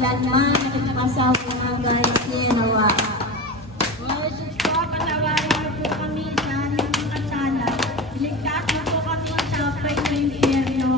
kailanman nakipagpasawa ng guys nawa. Oh, sus po, patawarin mo po kami sa aming mga sala. Iligtas mo po kami sa pay ng impyerno.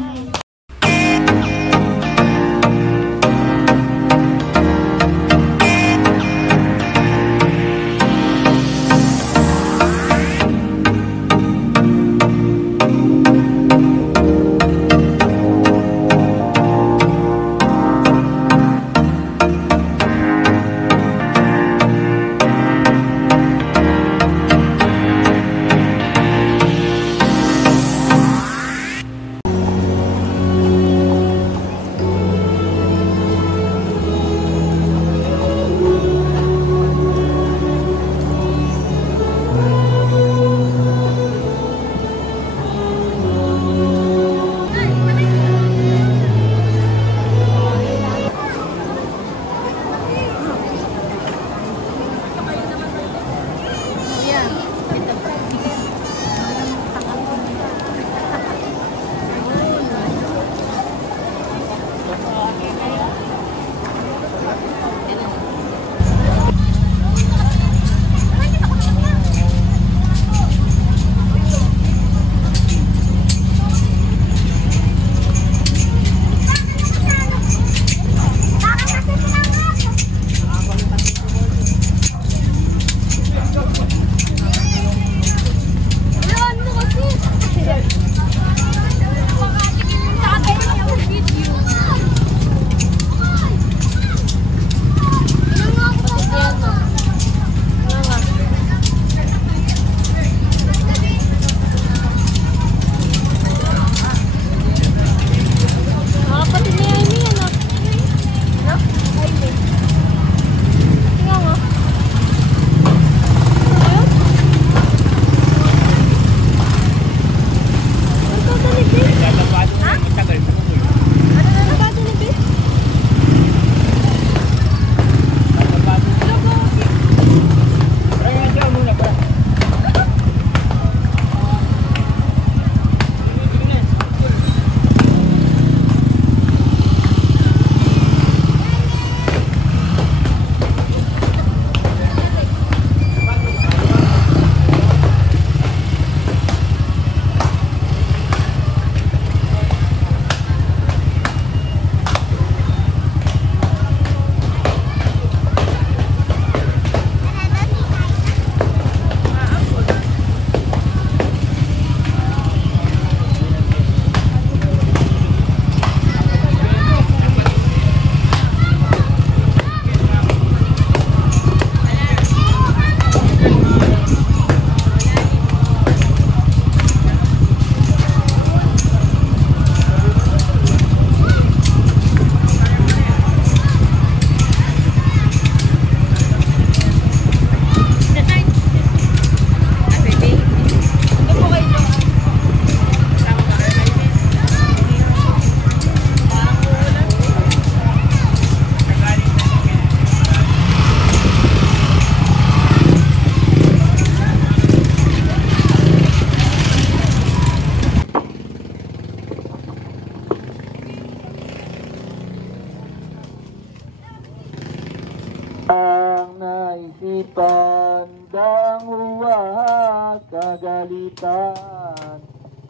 Ang naisipan dang huwag kagalitan.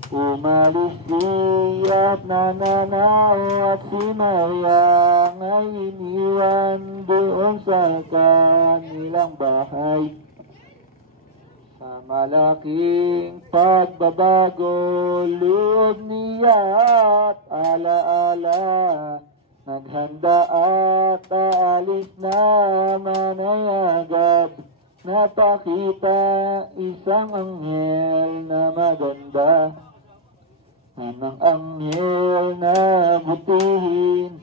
Umalis siya't nananaw at si Mayang ay iniwan doon sa kanilang bahay. Sa malaking pagbabago, loob niya at alaala, naghanda at aalis na manay agad. Napakita isang anghel na maganda, namang anghel na butihin.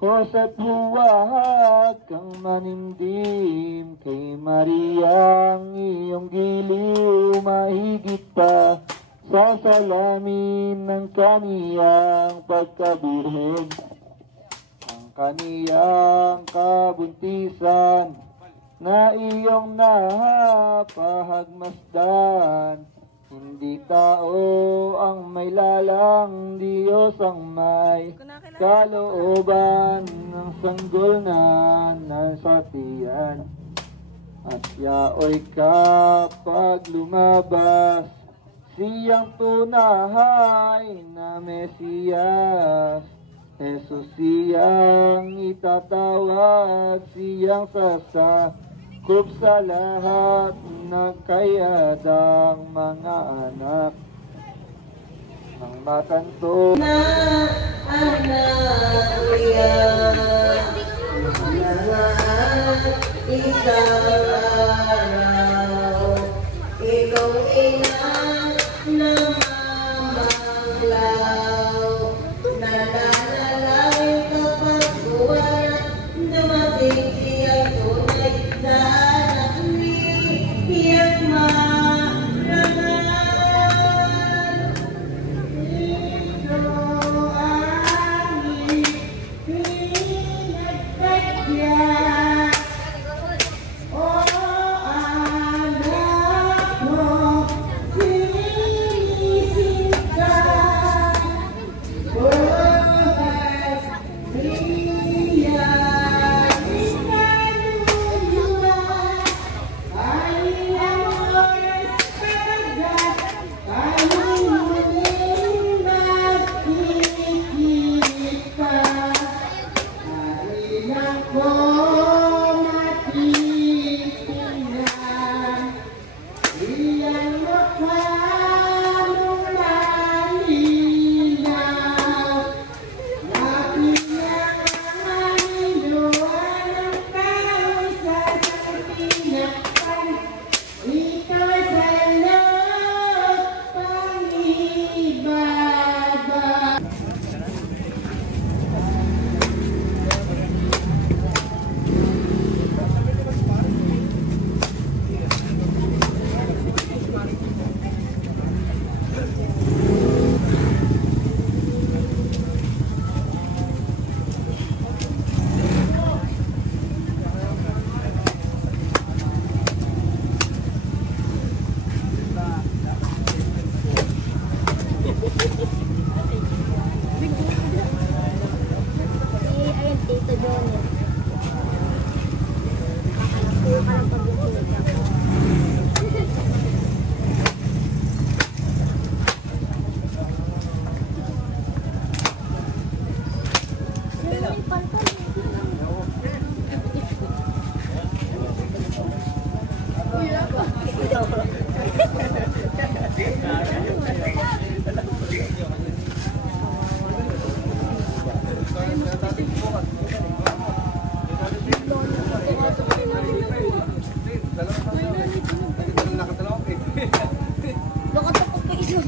Hos at huwag kang manimdim kay Maria, ang iyong giliw mahigit pa sa salamin ng kaniyang pagkabirhen. Ang kaniyang kabuntisan na iyong napahagmasdan, Hindi tao ang may lalang, Diyos ang may kalooban ng sanggol na nasa tiyan. At yaoy kapag lumabas, siyang tunahay na Mesiyas. Jesus siyang itatawag, siyang sasakop sa lahat ng kayadang mga anak. Ang matanto Na anak uyan, lahat isang araw, ikaw ina na mamaglaw, nananalangin kapag buwan dumating siyang tunay na anak ni iyang marangal. Ito aming pinagtagyan, o anak mo, sinisinta. Buhat niya ikaluluwa, ay ang oras kagad, tayo muling magkikita. Ay nako matitingnan, iyan mukha mong malinaw. Nakilang ang iluwan ng kausap sa pinakpan, ito'y salot pang-ibaba. Ayun, Tito Johnny. Kuya ka ng pagbubuhat. Sino yung pantal? Nakatapok pa isa.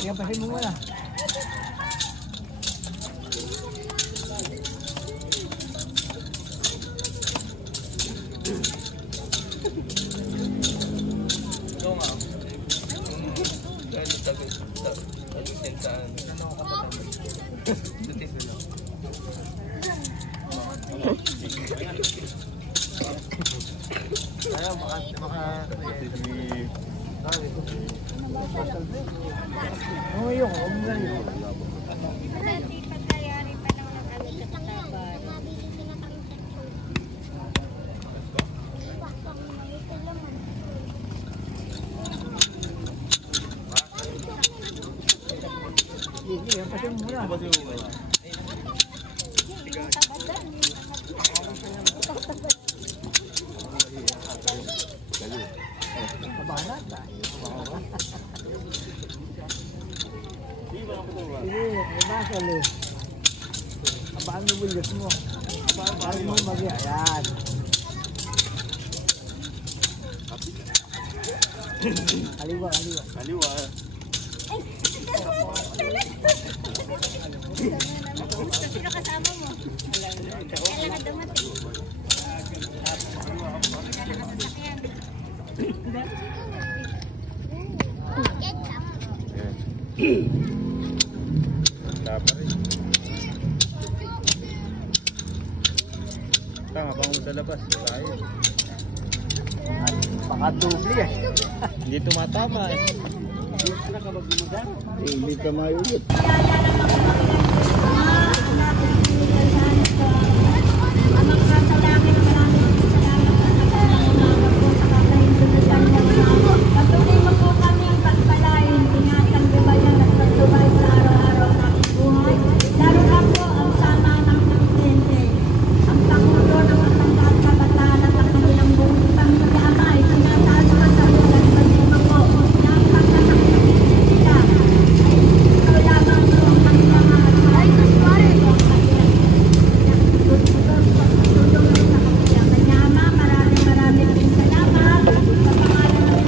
Yan, pasin mo muna. talo. Abaan mo bulyos mo. Abaan mo mag-ayan. Kaliwa, kaliwa. Kaliwa. Sino kasama mo? Kailangan dumating. Dapat rin. Tanga pa mo sa labas. Tayo. Baka doble eh. Hindi tumatama eh. Hindi ka mayugot. Patuloy mo po kami ang pagpalain, ingatan, gabayan at pagtubay sa araw-araw ng buhay. Lalo na po ang sana ng presidente, ang Pangulo ng Matanda at Kabataan at ang kanilang buong pamilya ama ay sinataas pa sa ulan sa tema po na ang pagkakasakit nila. Ikaw lamang po ang kanilang ay naswari po ang kanilang tutulong sa kanila. Kanya ama, maraming din salamat sa pangalan ng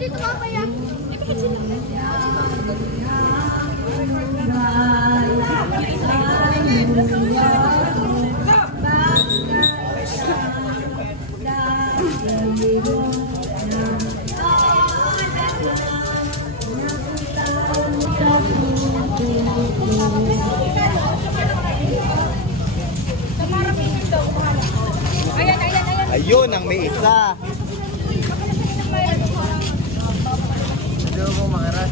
Dito ka kaya? Ayun ang may isa. Hindi mo makaras.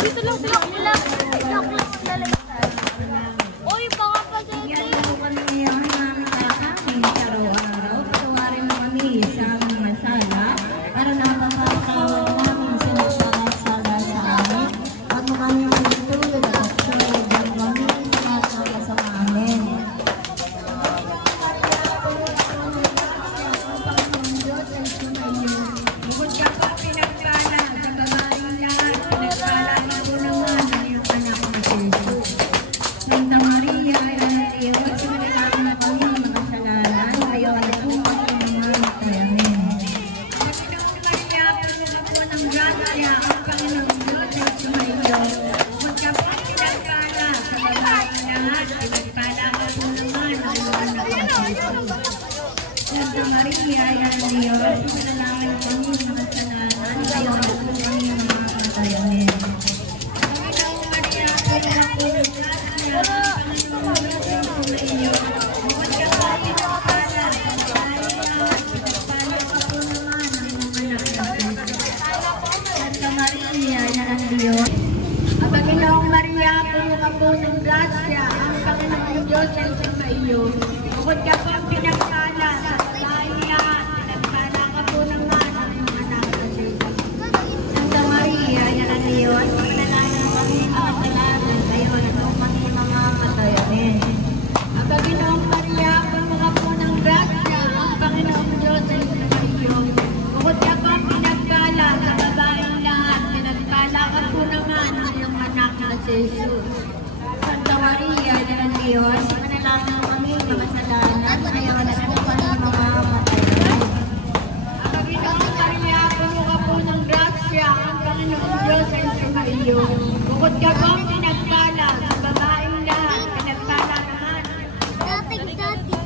Dito lang sila. Joke lang lalagyan. Uy, baka pa sa Yan po kami ngayon namin kakain sa araw-araw. Patawarin mo kami sa aming mansala para napapatawad namin sa nagkakasala sa amin. Huwag mo kami magtulog at aksyon. Huwag mo kami sumasama sa amin. Bukod ka pa pinagpala sa babaeng lahat, pinagpala na po naman ang iyong anak na Jesus. Santa Maria, Iwas, sinalaman na kami ng mga kasalanan, ngayon at kung kami naman matrayamin. Panginoong Maria, puno ka po ng grasya, ang Panginoong Diyos ay sumayo. Bukod ka po pinagpala sa babaeng lahat, pinagpala ka po naman ang iyong anak na Jesus. Santa Maria, Diyos, sinalaman kami ng mga kasalanan, ngayon at kung kami naman matrayamin. Panginoong Maria, puno ka po ng grasya, Panginoong Maria, puno ka po ng grasya, ang Panginoong Diyos ay sumaiyo. Bukod ka po pinagpala sa babaeng lahat, pinagpala ka po naman ang iyong anak na Jesus. Santa Maria, Ina ng Diyos, manalangin kami ang kasalanan, ngayon at kung kami mamamatayin. Ang Panginoong Maria, puno ka po ng grasya, ang Panginoong Diyos ay sumaiyo. Bukod ka po pinagpala sa babaeng lahat, pinagpala ka po naman ang iyong anak na Jesus. Santa Maria, Ina ng Diyos, manalangin kami ang kasalanan, ngayon at kung kami mamamatayin. Ang Panginoong Maria, puno ka po ng grasya, ang Panginoong Diyos ay sumaiyo. Bukod ka po pinagpala sa babaeng lahat, pinagpala naman. Dati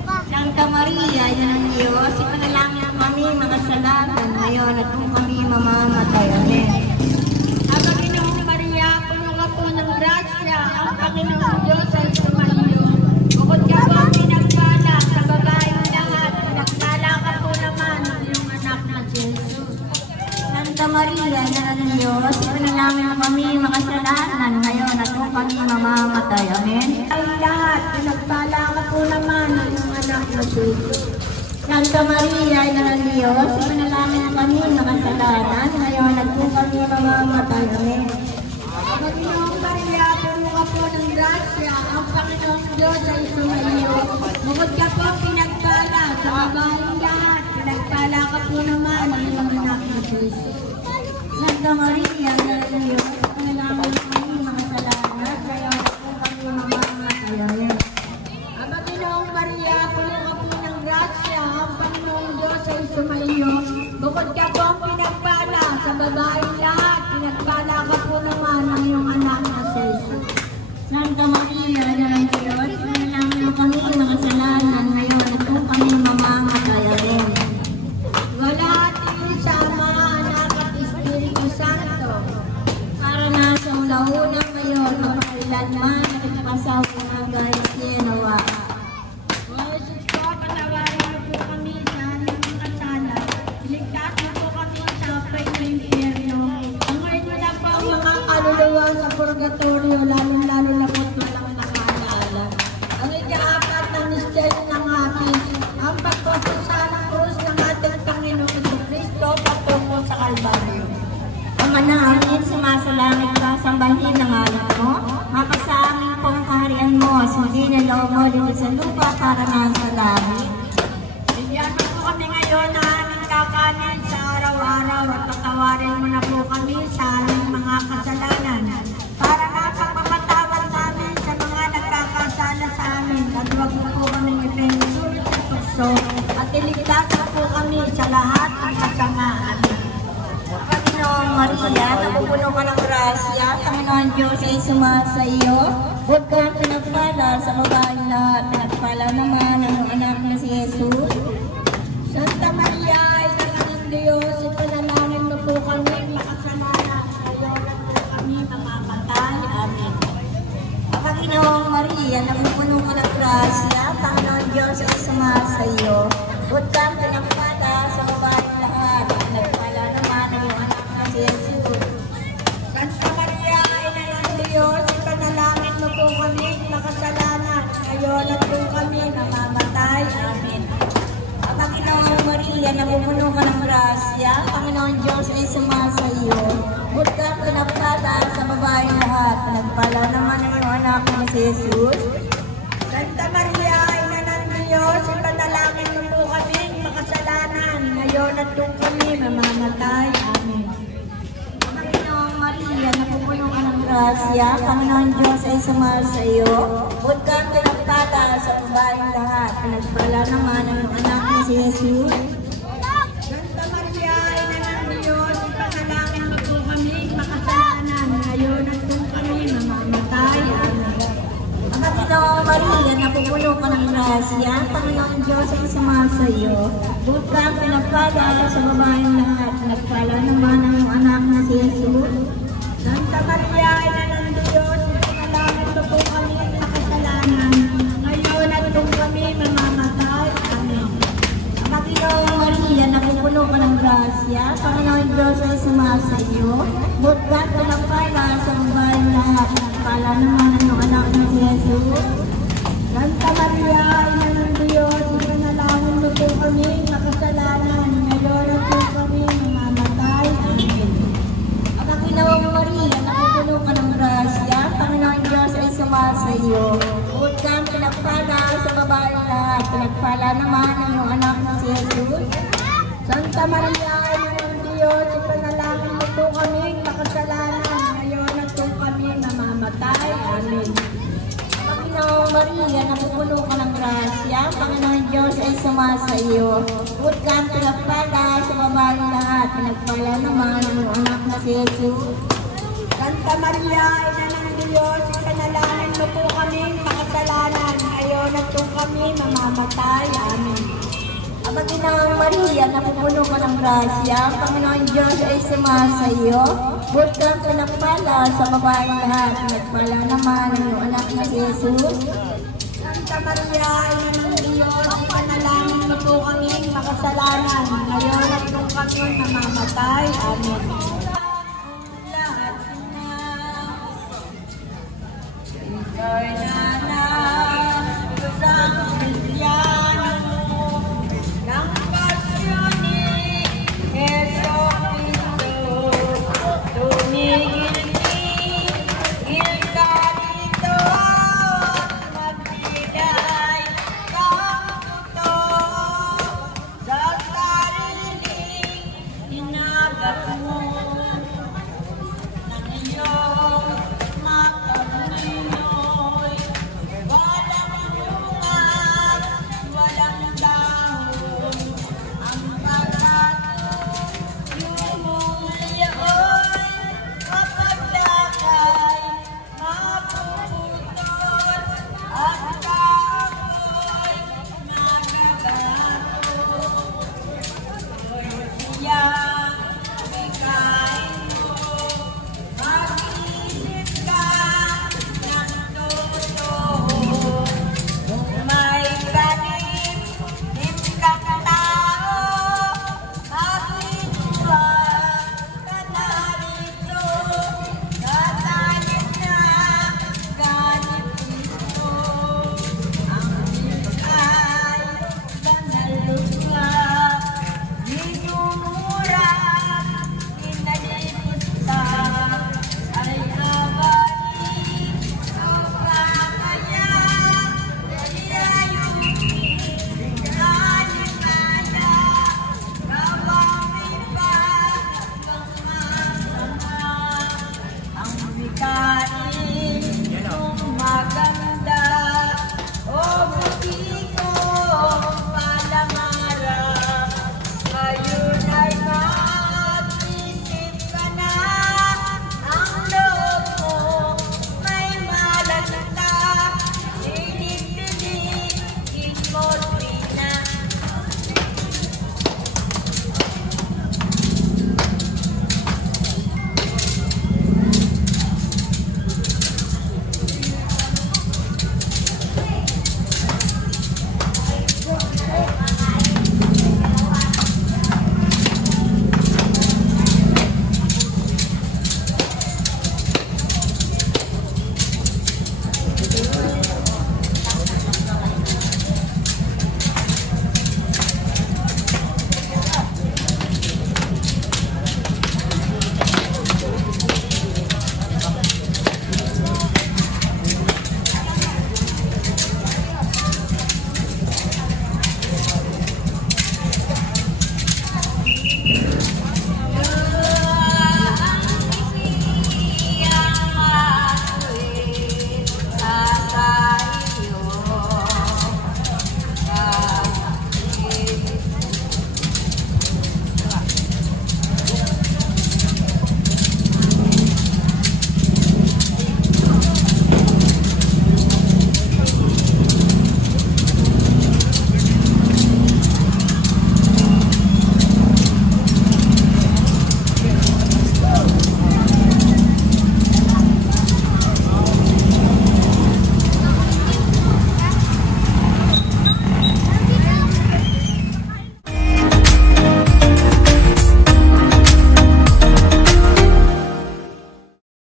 pa. Santa Maria, Ina ng Diyos, ipanalangin kami mga kasalanan, ngayon at kung kami mamamatayin. Ang Panginoong Maria, puno ka po ng grasya, ang Panginoong Diyos ay sumaiyo. Bukod ka po pinagpala sa babaeng lahat, pinagpala ka po naman ang iyong anak na Jesus. Santa Maria, Ina ng Diyos, ipanalangin kami mga kasalanan, ngayon at kung kami mamamatay. Amen. Ay lahat, pinagpala ka po naman ang iyong anak na Jesus. Santa Maria, Ina ng Diyos, ipanalangin kami mga kasalanan, ngayon at kung kami mamamatay. Amen. Panginoong Maria, puno ka po ng grasya, ang Panginoong Diyos ay sumaiyo. Bukod ka po pinagpala sa babaeng lahat, pinagpala ka po naman ang iyong anak na Jesus. Santa Maria, Ina ng Diyos, ipanalangin kami mga kasalanan, ngayon at kung kami mamamatay. Amen. Ang Panginoong Maria, puno ka po ng grasya, ang Panginoong Diyos ay sumaiyo. Bukod ka po pinagpala sa babaeng lahat, pinagpala ka po naman ang iyong anak na Jesus. Santa Maria, Ina ng Diyos, ipanalangin kami mga kasalanan, ngayon at kung kami mamamatay. Amen. Wala at iyong sama, Anak at Espiritu Santo, para nasa una ngayon, magkailanman at kasawa na gaya sinawa. O Jesus po, patawarin niyo po kami sa aming mga kasala. Iligtas niyo po kami sa apoy ng impyerno. Angoy niyo na po ang mga kaluluwa sa purgatorio, lalo-lalo na po walang nakalaala. Ang ikaapat na misteryo ng atin, ang pagpapasa ng krus ng ating Panginoon Kristo patungo sa Kalbaryo. Ama namin, sumasalangit ka, sambahin ang ngalan mo. Mapasa amin pong kaharian mo, sundin ang loob mo dito sa lupa para nasa langit. Bigyan mo po kami ngayon na aming kakanin sa araw-araw at patawarin mo na po kami sa aming mga kasalanan para napagpapatawad namin sa mga nagkakasala sa amin at huwag mo po kaming ipinulot sa tukso at iligtas mo po kami sa lahat ng kasamaan. Panginoong Maria, napupuno ka ng grasya, Panginoon Diyos ay sumasa iyo. Huwag kang pinagpala sa babaeng lahat, pinagpala naman ang iyong anak na si Jesus. Santa Maria, Ina ng Diyos, ipanalangin mo po kami makasalanan, ngayon at po kami mamamatay. Amen. Panginoong Maria, napupuno ka ng grasya, Panginoon Diyos ay sumasa iyo. Huwag kang pinagpala sa babaeng lahat, pinagpala naman ang iyong anak na si Jesus. Santa Maria, ngayon at kung kami namamatay. Amen. Panginoon Maria, napupuno ka ng grasya, Panginoon Diyos ay sumasa iyo. Huwag ka pinagpala sa babae lahat, nagpala naman ang iyong anak na si Jesus. Santa Maria, Ina ng Diyos, ipanalangin mo po kami makasalanan, ngayon at kung kami mamamatay. Amen. Panginoon Maria, napupuno ka ng grasya, Panginoon Diyos ay sumasa iyo. Huwag ka pinagpala sa babae lahat, nagpala naman ang iyong anak na si Jesus. Santa Maria, Ina ng Diyos, ipanalangin mo po kami makasalanan, ngayon at kung kami mamamatay. Amen. Panginoon Maria, napupuno ka ng grasya, Panginoon Diyos ay sumasa iyo. Huwag ka pinagpala sa babaeng lahat, nagpala naman ang iyong anak na si Jesus. Santa Maria, Ina ng Diyos, ipanalangin mo po kami makasalanan, ngayon at kung kami mamamatay. Amen. Panginoon Maria, napupuno ka ng grasya, Panginoon Diyos ay sumasa iyo. Huwag ka pinagpala sa babaeng lahat, nagpala naman ang iyong anak na si Jesus. Santa Maria, Ina ng Diyos, ipanalangin mo po kami makasalanan, ngayon at kung kami mamamatay. Amen. Panginoon Maria, napupuno ka ng grasya, Panginoon Diyos ay sumasa iyo. Huwag kang pinagpala sa babaeng lahat, pinagpala naman ang iyong anak na si Jesus. Santa Maria, Ina ng Diyos, ipanalangin mo po kami makasalanan, ngayon at kung kami mamamatay. Amen. Panginoon Maria, napupuno ka ng grasya, Panginoon Diyos ay sumasa iyo. Huwag kang pinagpala sa babaeng lahat, pinagpala naman ang iyong anak na si Jesus. Santa Maria, Ina ng Diyos, ipanalangin mo po kami makasalanan, ngayon at kung kami mamamatay. Amen. Panginoon Maria, napupuno ka ng grasya, Panginoon Diyos ay sumasa iyo. Huwag kang pinagpala sa babaeng lahat, pinagpala naman ang iyong anak na si Jesus. Santa Maria, Ina ng Diyos, ipanalangin mo po kami makasalanan, ngayon at kung kami mamamatay. Amen.